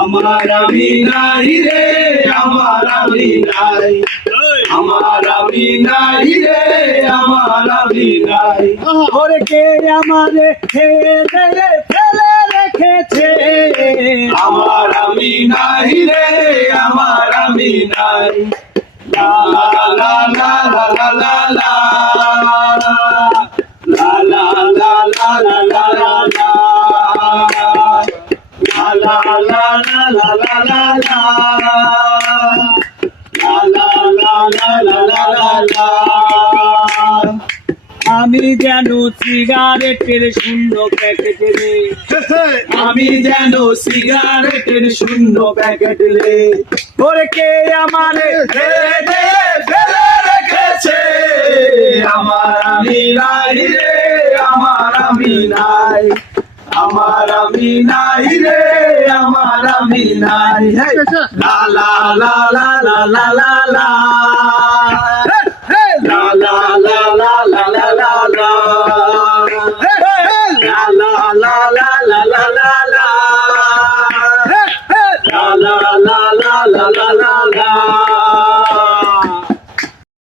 আমার আমি নাই রে, আমার আমি নাই, আমার আমি নাই রে, আমার আমি নাই। ওরে কে আমারে ফেলে ফেলে রেখেছে, আমার আমি নাই রে, আমার আমি নাই। লা লা লা লা লা লা লা লা লা লা লা লা লা লা লা লা la la la la la la la la la la la la la la আমি যেন সিগারেটের শূন্য প্যাকেট রে, আমি যেন সিগারেটের শূন্য প্যাকেট রে। ওরে কে আমারে ফেলে ফেলে রেখেছে, আমার আমি নাই রে, আমার আমি নাই, আমার আমি নাই রে, আমার আমি নাই। লা লা লা লা লা লা লা লা লা